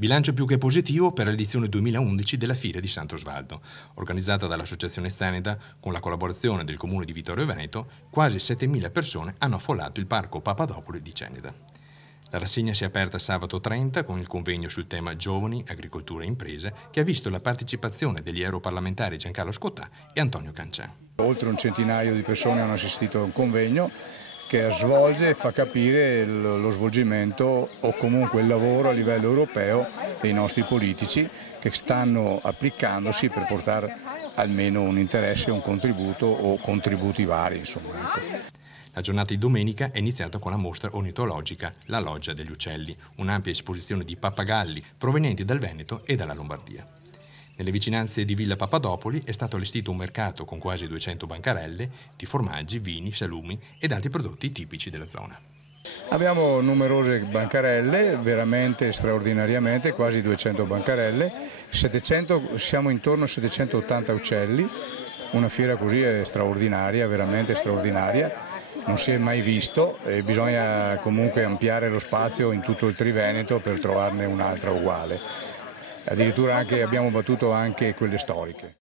Bilancio più che positivo per l'edizione 2011 della Fiera di Sant'Osvaldo. Organizzata dall'Associazione Seneda con la collaborazione del Comune di Vittorio Veneto, quasi 7.000 persone hanno affollato il Parco Papadopoli di Ceneda. La rassegna si è aperta sabato 30 con il convegno sul tema Giovani, Agricoltura e Imprese, che ha visto la partecipazione degli europarlamentari Giancarlo Scottà e Antonio Cancià. Oltre un centinaio di persone hanno assistito a un convegno che svolge e fa capire lo svolgimento o comunque il lavoro a livello europeo dei nostri politici che stanno applicandosi per portare almeno un interesse, un contributo o contributi vari. Insomma, ecco. La giornata di domenica è iniziata con la mostra ornitologica La Loggia degli Uccelli, un'ampia esposizione di pappagalli provenienti dal Veneto e dalla Lombardia. Nelle vicinanze di Villa Papadopoli è stato allestito un mercato con quasi 200 bancarelle di formaggi, vini, salumi ed altri prodotti tipici della zona. Abbiamo numerose bancarelle, veramente straordinariamente, quasi 200 bancarelle, siamo intorno a 780 uccelli, una fiera così è straordinaria, veramente straordinaria, non si è mai visto e bisogna comunque ampliare lo spazio in tutto il Triveneto per trovarne un'altra uguale. Addirittura abbiamo battuto anche quelle storiche.